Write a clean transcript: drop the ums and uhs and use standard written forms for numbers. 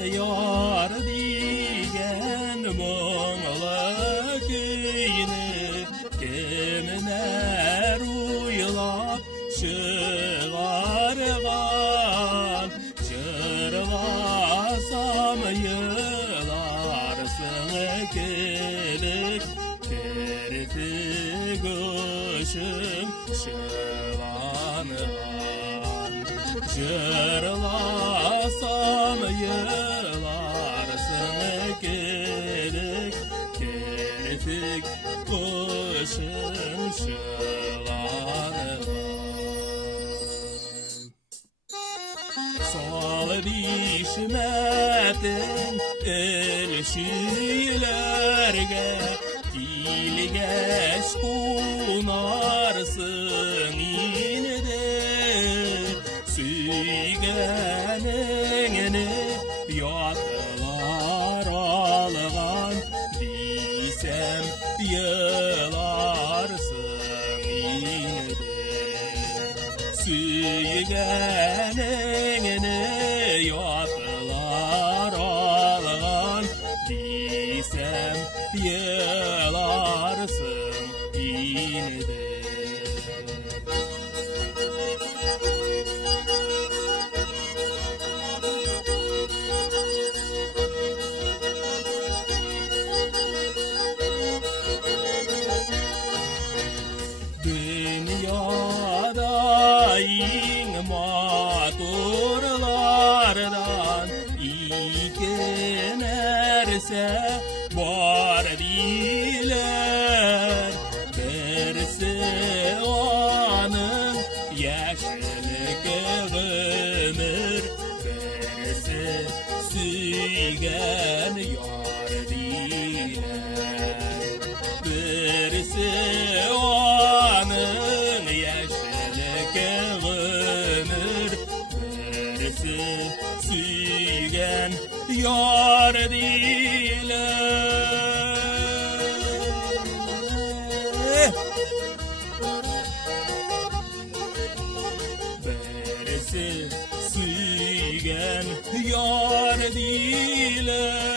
yar digen moңlı kuyni kimler uylap çıgargan jırlasam yılarsın kelek kerti göşüm şılangan jırlasam yılarsın kelek kertik göşüm şılangan sol bişmetin elşilerge kilgeç kunarsın inide süygenini yatlar algan diysem yılarsın inide süygenini yatlar algan diysem yılarsın inide dünyada iň maturlardan iki nerse var diler birisi onun yaşlık ömür birisi süygen yar diler birisi onun yaşlık ömür birisi süygen yar diler birisi süygen yar diler